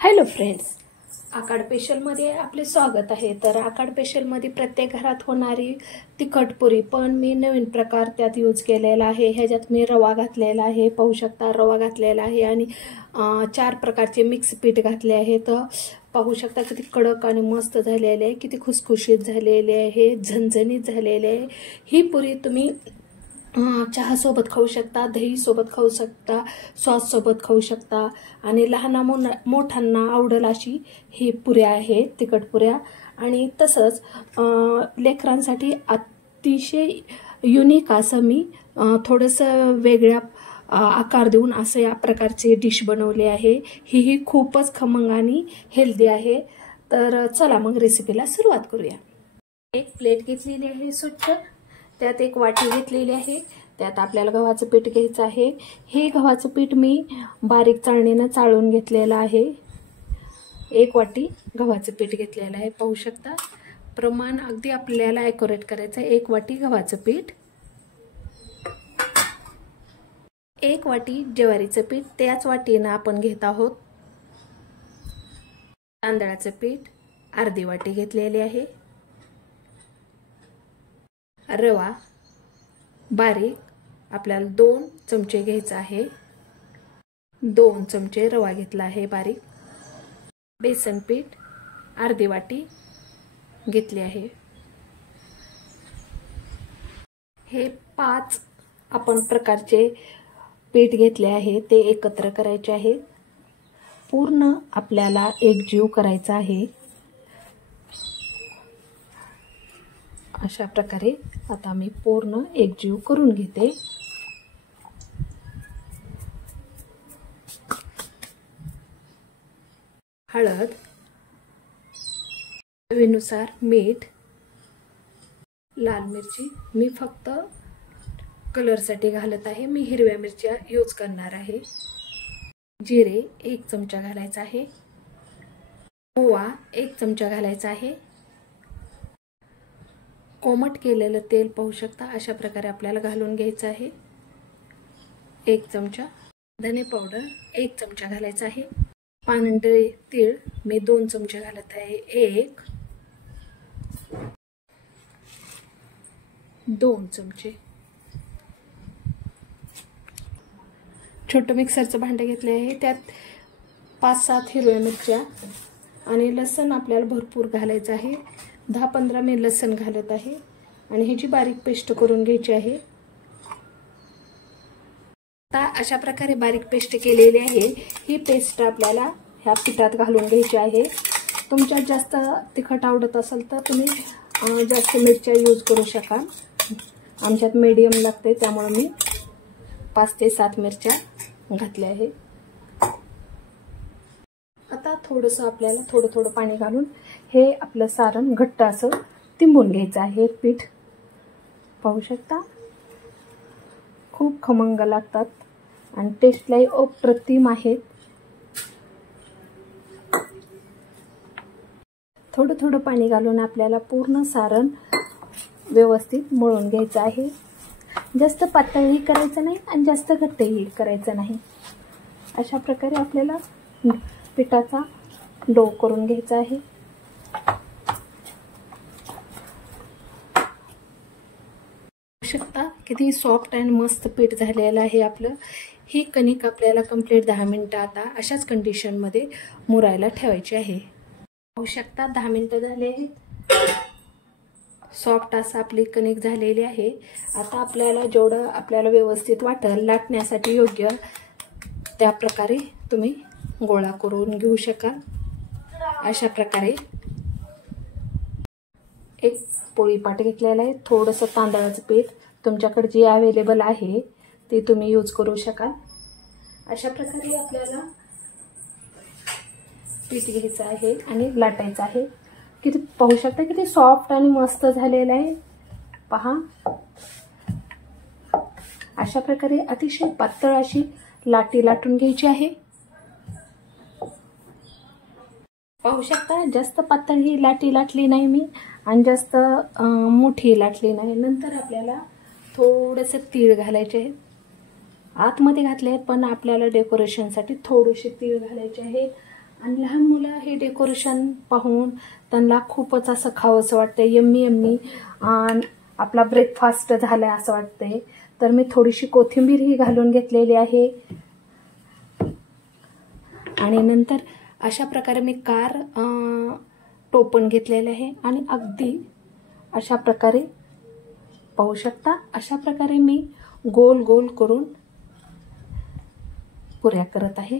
Hello friends, आकाड स्पेशलमध्ये आपले स्वागत आहे। तर आकाड स्पेशलमध्ये प्रत्येक घरात होणारी तिखट पुरी, पण मी नवीन प्रकार त्यात यूज केलेला आहे। ह्याच्यात मी रवा घातलेला आहे, पाहू शकता रवा घातलेला आहे आणि 4 प्रकारचे मिक्स पीठ घातले आहे। तर पाहू शकता किती कडक आणि मस्त झालेले आहे, किती खुसखुशीत झालेले आहे, झणझणीत झालेले आहे। ही पुरी तुम्ही चहा सोबत खाऊ शकता, दही सोबत खाऊ शकता, सॉस सोबत खाऊ शकता आणि लहान मोठ्यांना आवडेल अशी ही पुऱ्या आहेत, तिखट पुऱ्या। आणि तसंच लेकरांसाठी अतिशय युनिक असं मी थोडंसं वेगळ्या आकार देऊन असं या प्रकारचे डिश बनवले आहे। ही खूपच खमंग आणि हेल्दी आहे। तर चला मग रेसिपीला सुरुवात करूया। एक प्लेट घेतलेली आहे स्वच्छ, त्यात एक वाटी घेतलेली आहे, त्यात आपल्याला गव्हाचं पीठ घ्यायचं आहे। हे गव्हाचं पीठ मी बारीक चाळणीने चाळून घेतलेलं आहे। एक वाटी गव्हाचं पीठ घेतलेलं आहे, पाहू शकता। प्रमाण अगदी आपल्याला ॲक्युरेट करायचं आहे। एक वाटी गव्हाचं पीठ, एक वाटी ज्वारीचं पीठ, त्याच वाटीने आपण घेत आहोत। तांदळाचं पीठ अर्धी वाटी घेतलेली आहे। रवा बारीक आपल्याला 2 चमचे घ्यायचा आहे, 2 चमचे रवा घेतला आहे बारीक। बेसन पीठ अर्धी वाटी घेतले आहे। हे 5 आपण प्रकारचे पीठ घेतले आहे, ते एकत्र करायचे आहे। पूर्ण आपल्याला एकजीव करायचा आहे। अशा प्रकारे आता मी पूर्ण एकजीव करून घेते। हळद, चवीनुसार मीठ, लाल मिरची मी फक्त कलरसाठी घालत आहे, मी हिरव्या मिरच्या यूज करणार आहे। जिरे 1 चमचा घालायचा आहे, ओवा 1 चमचा घालायचा आहे। कोमट केलेलं तेल पाहू शकता, अशा प्रकारे आपल्याला घालून घ्यायचं आहे। 1 चमचा धने पावडर 1 चमचा घालायचा आहे। पांढरे तीळ मी 2 चमचे घालत आहे, 1 2 चमचे। छोटं मिक्सरचं भांडं घेतले आहे, त्यात 5-7 हिरव्या मिरच्या आणि लसूण आपल्याला भरपूर घालायचं आहे। 10-15 मी लसूण घालत आहे आणि ह्याची बारीक पेस्ट करून घ्यायची आहे। आता अशा प्रकारे बारीक पेस्ट केलेली आहे। ही पेस्ट आपल्याला ह्या पिठात घालून घ्यायची आहे। तुमच्यात जास्त तिखट आवडत असेल तर तुम्ही जास्त मिरच्या यूज करू शकाल। आमच्यात मीडियम लागते, त्यामुळे मी 5 ते 7 मिरच्या घातल्या आहे। आता थोडंसं आपल्याला थोडं पाणी घालून हे आपलं सारण घट्ट असं तिंबून घ्यायचं आहे। पीठ पाहू शकता, खूप खमंग लागतात आणि टेस्टलाही अप्रतिम आहेत। थोडं पाणी घालून आपल्याला पूर्ण सारण व्यवस्थित मळून घ्यायचं आहे। जास्त पातळही करायचं नाही आणि जास्त घट्टही करायचं नाही। अशा प्रकारे आपल्याला पिठाचा डो करून घ्यायचा आहे। शकता किती सॉफ्ट आणि मस्त पीठ झालेलं आहे आपलं। ही कणिक आपल्याला कंप्लीट 10 मिनिटं आता अशाच कंडिशनमध्ये मुरायला ठेवायची आहे। पाहू शकता 10 मिनिटं झाले आहेत, सॉफ्ट असं आपली कणिक झालेली आहे। आता आपल्याला जेवढं आपल्याला व्यवस्थित वाटेल लाटण्यासाठी योग्य, त्या प्रकारे तुम्ही गोळा करून घेऊ शकाल। अशा प्रकारे एक पोळीपाट घेतलेला आहे, थोडंसं तांदळाचं पीठ तुमच्याकडे जे अवेलेबल आहे ते तुम्ही यूज करू शकाल। अशा प्रकारे आपल्याला पीठ घ्यायचं आहे आणि लाटायचं आहे। किती पाहू शकता किती सॉफ्ट आणि मस्त झालेलं आहे, पहा। अशा प्रकारे अतिशय पातळ अशी लाटी लाटून घ्यायची आहे। पाहू शकता जास्त पातळ ही लाटी लाटली नाही मी आणि जास्त मोठी लाटली नाही। नंतर आपल्याला थोडेसे तीळ घालायचे आहेत, आतमध्ये घातले आहेत पण आपल्याला डेकोरेशनसाठी थोडेसे तीळ घालायचे आहेत आणि लहान मुलं हे डेकोरेशन पाहून त्यांना खूपच असं खावंसं वाटतं, यम्मी यम्मी आपला ब्रेकफास्ट झाला असं वाटतंय. तर मी थोडीशी कोथिंबीर ही घालून घेतलेली आहे आणि नंतर अशा प्रकारे मी कार टोपण घेतलेले आहे आणि अगदी अशा प्रकारे पाहू शकता, अशा प्रकारे मी गोल गोल करून पुऱ्या करत आहे.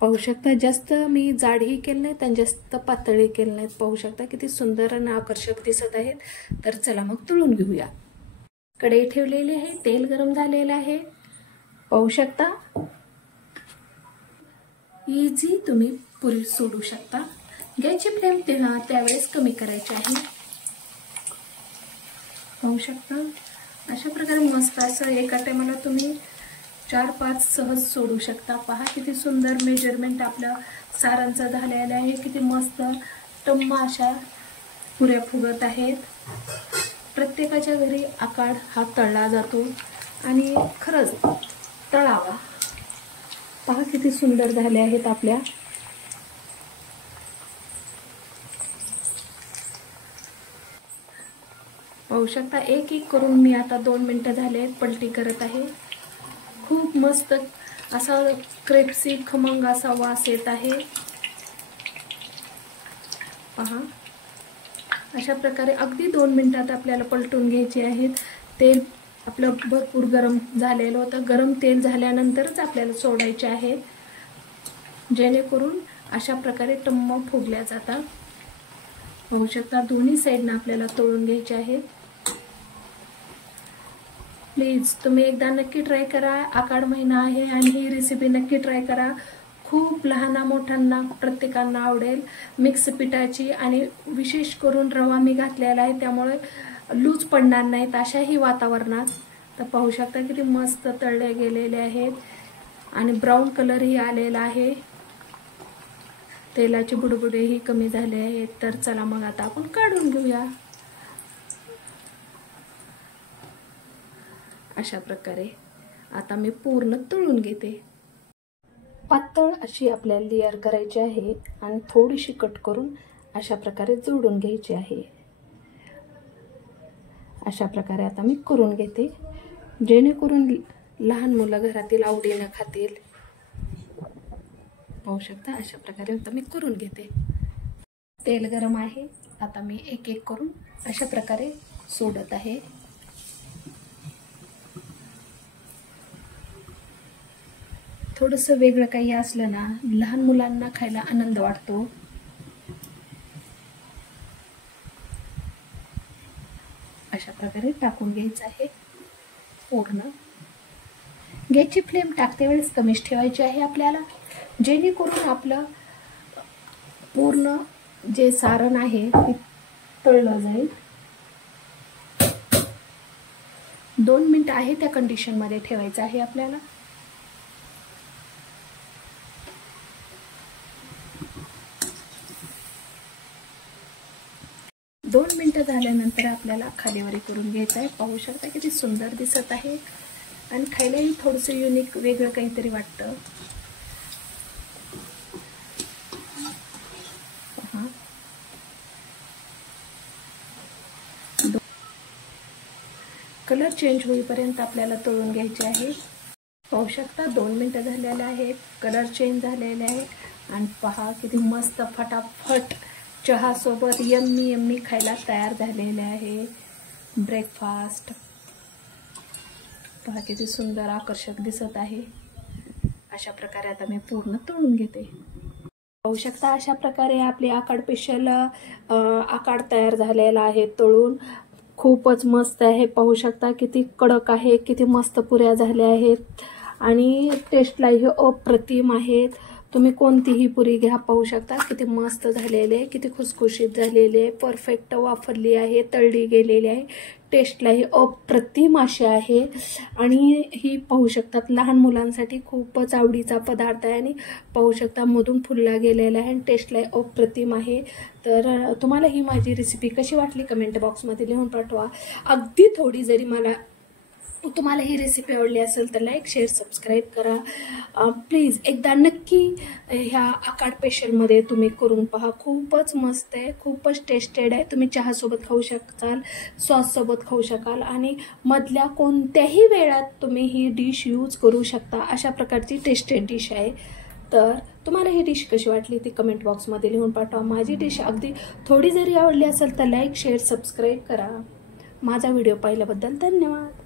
पाहू शकता जास्त मी जाडही केलं नाहीत आणि जास्त पातळही केलं नाहीत. पाहू शकता किती सुंदर आणि आकर्षक दिसत आहेत. तर चला मग तळून घेऊया. कढई ठेवलेली आहे, तेल गरम झालेलं आहे. पाहू शकता इझी तुम्ही पुरी सोडू शकता. गॅसची फ्लेम त्यावेळेस कमी करायची आहे. पाहू शकता अशा प्रकारे मस्त असं एका टायमाला तुम्ही 4-5 सहज सोडू शकता. पहा किती सुंदर मेजरमेंट आपल्या सारांचं झालेलं आहे. किती मस्त टम्म अशा पुऱ्या फुगत आहेत. प्रत्येकाच्या घरी आकाड हा तळला जातो आणि खरंच तळावा. पहा किती सुंदर झाले आहेत आपल्या. पाहू शकता एक एक करून मी आता 2 मिनिटं झाले पलटी करत आहे. खूप मस्त असा क्रेप्सी खमंग असा वास येत आहे. पहा अशा प्रकारे अगदी 2 मिनिटात आपल्याला पलटून घ्यायचे आहेत. तेल आपलं भरपूर गरम झालेलं होतं. गरम तेल झाल्यानंतरच आपल्याला सोडायचे आहे, जेणेकरून अशा प्रकारे टम्म फुगल्या जातात. पाहू शकता दोन्ही साईडनं आपल्याला तळून घ्यायचे आहेत. प्लीज तुम्ही एकदा नक्की ट्राय करा. आषाढ महिना आहे आणि ही रेसिपी नक्की ट्राय करा. खूप लहान मोठ्यांना प्रत्येकांना आवडेल. मिक्स पिठाची आणि विशेष करून रवा मी घातलेला आहे, त्यामुळे लूज पडणार नाहीत अशाही वातावरणात. तर पाहू शकता किती मस्त तळले गेलेले आहेत आणि ब्राऊन कलरही आलेला आहे. तेलाचे बुडबुडेही कमी झाले आहेत. तर चला मग आता आपण काढून घेऊया. अशा प्रकारे आता मी पूर्ण तळून घेते. पातळ अशी आपल्याला लेअर करायची आहे आणि थोडीशी कट करून अशा प्रकारे जोडून घ्यायची आहे. अशा प्रकारे आता मी करून घेते, जेणेकरून लहान मुलं घरातील आवडीने खातील. पाहू शकता अशा प्रकारे आता मी करून घेते. तेल गरम आहे. आता मी एक एक करून अशा प्रकारे सोडत आहे. थोडंसं वेगळं काही असलं ना, लहान मुलांना खायला आनंद वाटतो. अशा प्रकारे टाकून घ्यायचं आहे पूर्ण. गॅसची फ्लेम टाकते वेळेस कमीच ठेवायची आहे आपल्याला, जेणेकरून आपलं पूर्ण जे सारण आहे ते तळलं जाईल. 2 मिनिटं आहे त्या कंडिशनमध्ये ठेवायचं आहे आपल्याला. दोन मिनिटं झाल्यानंतर आपल्याला खालीवरी करून घ्यायचं आहे. पाहू शकता किती सुंदर दिसत आहे आणि खायलाही थोडंसं युनिक वेगळं काहीतरी वाटतं. कलर चेंज होईपर्यंत आपल्याला तळून घ्यायचे आहे. पाहू शकता 2 मिनिटं झालेले आहेत. कलर चेंज झालेले आहे आणि पहा किती मस्त फटाफट चहा सोबत यम्मी यम्मी खायला तयार झालेले आहे ब्रेकफास्ट. पहा किती सुंदर आकर्षक दिसत आहे. अशा प्रकारे आता मी पूर्ण तळून घेते. पाहू शकता अशा प्रकारे आपले आकाड स्पेशल आकाड तयार झालेला आहे तळून. खूपच मस्त आहे. पाहू शकता किती कडक आहे, किती मस्त पुऱ्या झाल्या आहेत आणि टेस्टलाही अप्रतिम आहेत. तुम्ही कोणतीही पुरी घ्या. पाहू शकता किती मस्त झालेले, किती खुसखुशीत झालेले, परफेक्ट वाफरली आहे, तळली गेलेली आहे. टेस्टलाही अप्रतिम अशी आहे आणि ही पाहू शकतात लहान मुलांसाठी खूपच आवडीचा पदार्थ आहे आणि पाहू शकता मधून फुलला गेलेला आहे आणि टेस्टलाही अप्रतिम आहे. तर तुम्हाला ही माझी रेसिपी कशी वाटली कमेंट बॉक्समध्ये लिहून पाठवा. अगदी थोडी जरी मला तुम्हाला ही रेसिपी आवडली असेल तर लाईक शेअर सबस्क्राईब करा प्लीज. एकदा नक्की ह्या आकाड स्पेशलमध्ये तुम्ही करून पहा. खूपच मस्त आहे, खूपच टेस्टेड आहे. तुम्ही चहासोबत खाऊ शकाल, सॉससोबत खाऊ शकाल आणि मधल्या कोणत्याही वेळात तुम्ही ही डिश यूज करू शकता. अशा प्रकारची टेस्टेड डिश आहे. तर तुम्हाला ही डिश कशी वाटली ती कमेंट बॉक्समध्ये लिहून पाठवा. माझी डिश अगदी थोडी जरी आवडली असेल तर लाईक शेअर सबस्क्राईब करा. माझा व्हिडिओ पाहिल्याबद्दल धन्यवाद.